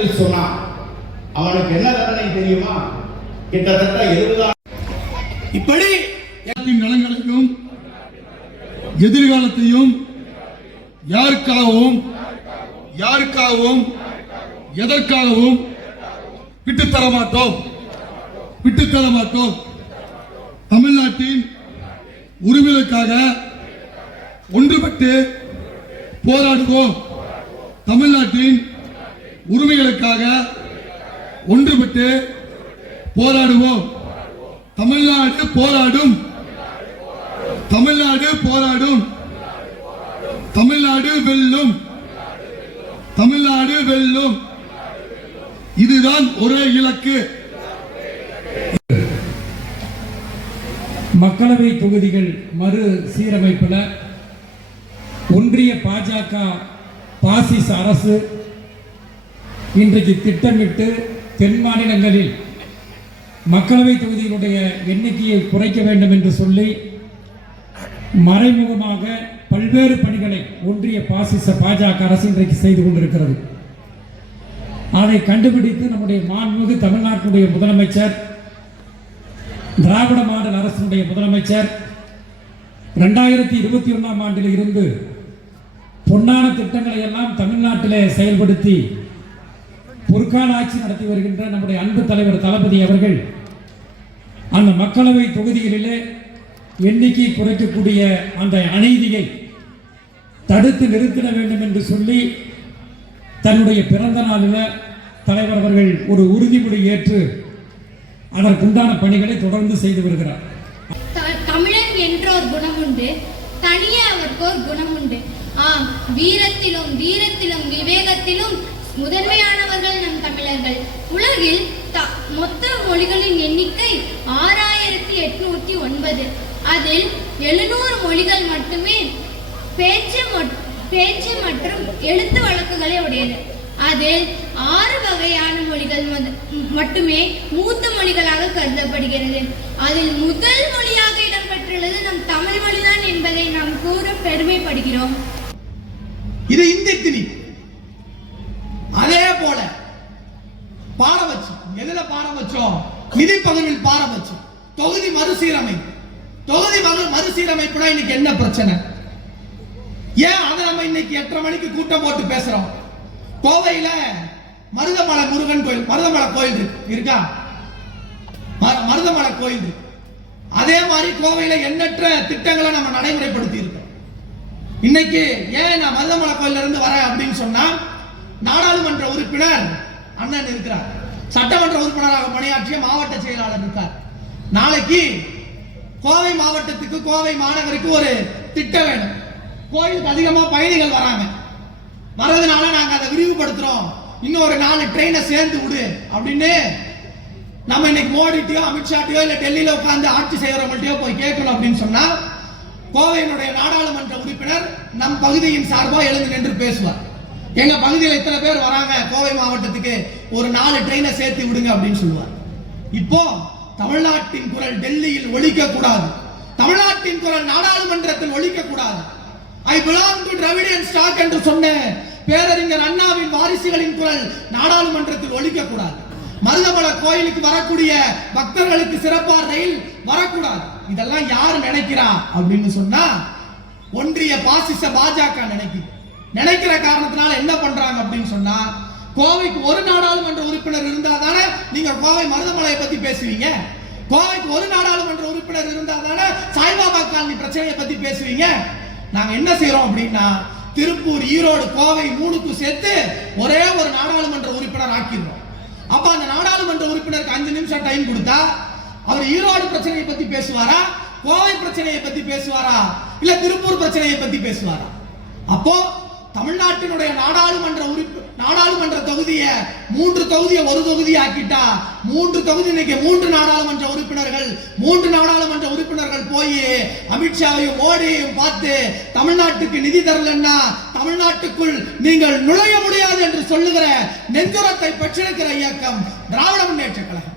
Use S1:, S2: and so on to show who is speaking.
S1: என்று சொன்னான் அவனுக்கு என்ன தண்டனை தெரியுமா? கிட்டத்தட்ட எழுபதாம்
S2: இப்படி
S3: நலன்களையும் எதிர்காலத்தையும் யாருக்காகவும் யாருக்காகவும் எதற்காகவும் விட்டுத்தர மாட்டோம். விட்டுத்தர மாட்டோம். தமிழ்நாட்டின் உரிமைகளுக்காக ஒன்றுபட்டு போராடுவோம். தமிழ்நாட்டின் உரிமைகளுக்காக ஒன்றுபட்டு போராடுவோம். தமிழ்நாடு போராடும். தமிழ்நாடு போராடும். தமிழ்நாடு வெல்லும். தமிழ்நாடு வெல்லும். இதுதான் ஒரே இலக்கு.
S4: மக்களவை தொகுதிகள் மறு சீரமைப்பில் ஒன்றிய பாஜக பாசிச அரசு இன்றைக்கு திட்டமிட்டு தென் மாநிலங்களில் மக்களவை தொகுதிகளுடைய எண்ணிக்கையை குறைக்க வேண்டும் என்று சொல்லி மறைமுகமாக பல்வேறு பணிகளை ஒன்றிய பாசிச பாஜக அரசு இன்றைக்கு செய்து கொண்டிருக்கிறது. அதை கண்டுபிடித்து நம்முடைய மாண்புமிகு தமிழ்நாட்டினுடைய முதலமைச்சர் திராவிட மாடல் அரசினுடைய முதலமைச்சர் ரெண்டாயிரத்தி இருபத்தி ஒன்றாம் ஆண்டில் இருந்து பொன்னான திட்டங்களை எல்லாம் தமிழ்நாட்டிலே செயல்படுத்தி பொற்கால ஆட்சி நடத்தி வருகின்ற நம்முடைய அன்பு தலைவர் தளபதி அவர்கள் அந்த மக்களவை தொகுதிகளிலே எண்ணிக்கை குறைக்கக்கூடிய அந்த அநீதியை தடுத்து நிறுத்திட வேண்டும் என்று சொல்லி தன்னுடைய பிறந்த நாளில் தலைவர் அவர்கள் ஒரு உறுதிமொழி ஏற்று அதற்குண்டான பணிகளை தொடர்ந்து செய்து வருகிறார்.
S5: த- தமிழன் என்றோர் குணமுண்டு தனியே அவர்க்கோர் குணமுண்டு. ஆம் வீரத்திலும் வீரத்திலும் விவேகத்திலும் முதன்மையானவர்கள் நம் தமிழர்கள். உலகில் மொத்த மொழிகளின் எண்ணிக்கை ஆறாயிரத்தி எட்நூத்தி ஒன்பது. அதில் எழுநூறு மொழிகள் மட்டுமே பேச்சு பேச்சு மற்றும் எழுத்து வழக்குகளை உடையது. அதில் ஆறு வகையான மொழிகள் மட்டுமே மூத்த மொழிகளாக கருதப்படுகிறது. அதில் முதல் மொழியாக இடம்பெற்றுள்ளது நம் தமிழ் மொழிதான் என்பதை நாம் கூற பெருமைப்படுகிறோம்.
S2: இது இந்தி திணி அதே போல பாரபட்சம். நிதி பகிர்வில் பாரபட்சம். தொகுதி மறுசீரமைப்பு. தொகுதி மறுசீரமைப்புனா இன்னைக்கு என்ன பிரச்சனை? ஏன் அதை நம்ம இன்னைக்கு எட்டரை மணிக்கு கூட்டம் போட்டு பேசுறோம்? கோவையில மருதமலை முருகன் கோயில் மருதமலை கோயில் இருக்கு. இருக்கா? ம- மருதமலை கோயில் இருக்கு. அதே மாதிரி கோவையில எண்ணற்ற திட்டங்களை நம்ம நடைமுறைப்படுத்தி இருக்கோம். இன்னைக்கு ஏன் நான் மருதமலை கோயில்ல இருந்து வரேன் அப்படின்னு சொன்னா நாடாளுமன்ற உறுப்பினர் அண்ணன் இருக்கிறார். சட்டமன்ற உறுப்பினராக பணியாற்றிய மாவட்ட செயலாளர் இருக்கார். நாளைக்கு கோவை மாவட்டத்துக்கு கோவை மாநகருக்கு ஒரு திட்டம் வேணும். கோயிலுக்கு அதிகமாக பயணிகள் வராங்க. வர்றதுனால நாங்கள் அதை விரிவுபடுத்துகிறோம் இன்னும் ஒரு நாலு ட்ரெயினை சேர்ந்து விடு அப்படின்னு நம்ம இன்னைக்கு மோடிட்டியோ அமித்ஷாட்டியோ இல்லை டெல்லியில் உட்காந்து ஆட்சி செய்கிறவங்கள்ட்டையோ போய் கேட்கணும் அப்படின்னு சொன்னால் கோவையினுடைய நாடாளுமன்ற உறுப்பினர் நம் பகுதியின் சார்பாக எழுந்து நின்று பேசுவார். எங்க பகுதியில் இத்தனை பேர் வராங்க கோவை மாவட்டத்துக்கு. ஒரு நாலு ட்ரெயினை சேர்த்து விடுங்க அப்படின்னு சொல்லுவார் இப்போ தமிழ்நாட்டின் குரல் டெல்லியில் ஒழிக்க கூடாது தமிழ்நாட்டின் குரல் நாடாளுமன்றத்தில் ஒழிக்க கூடாது I belong to Dravidian stock என்று சொன்ன பேரறிஞர் அண்ணாவின் வாரிசுகளின் குரல் நாடாளுமன்றத்தில் ஒழிக்க கூடாது மருதமல கோயிலுக்கு வரக்கூடிய பக்தர்களுக்கு சிறப்பான ரயில் வரக்கூடாது. இதெல்லாம் யார் நினைக்கிறா அப்படின்னு சொன்னா ஒன்றிய பாசிச பாஜக நினைக்குது. நினைக்கிற காரணத்தினால என்ன பண்றாங்க அப்படின்னு சொன்னா கோவைக்கு ஒரு நாடாளுமன்ற உறுப்பினர் இருந்தா தானே நீங்க கோவை மருதமலையை பத்தி பேசுவீங்க? கோவைக்கு ஒரு நாடாளுமன்ற உறுப்பினர் இருந்தா தானே சாய்பாபா காலனி பிரச்சனையை பத்தி பேசுவீங்க? நாங்க என்ன செய்யறோம் அப்படின்னா திருப்பூர் ஈரோடு கோவை மூணுக்கும் சேர்த்து ஒரே ஒரு நாடாளுமன்ற உறுப்பினர் ஆக்கிடுறோம். அப்ப அந்த நாடாளுமன்ற உறுப்பினருக்கு அஞ்சு நிமிஷம் டைம் கொடுத்தா அவர் ஈரோடு பிரச்சனையை பத்தி பேசுவாரா? கோவை பிரச்சனையை பத்தி பேசுவாரா? இல்ல திருப்பூர் பிரச்சனையை பத்தி பேசுவாரா? அப்போ தமிழ்நாட்டினுடைய நாடாளுமன்ற உறுப்பு நாடாளுமன்ற தொகுதியை மூன்று தொகுதியை ஒரு தொகுதி ஆக்கிட்டா மூன்று தொகுதி இன்னைக்கு மூன்று நாடாளுமன்ற உறுப்பினர்கள் மூன்று நாடாளுமன்ற உறுப்பினர்கள் போய் அமித்ஷாவையும் மோடியையும் பார்த்து தமிழ்நாட்டுக்கு நிதி தரலன்னா தமிழ்நாட்டுக்குள் நீங்கள் நுழைய முடியாது என்று சொல்லுகிற நெஞ்சுரத்தை பெற்றிருக்கிற இயக்கம் திராவிட முன்னேற்ற கழகம்.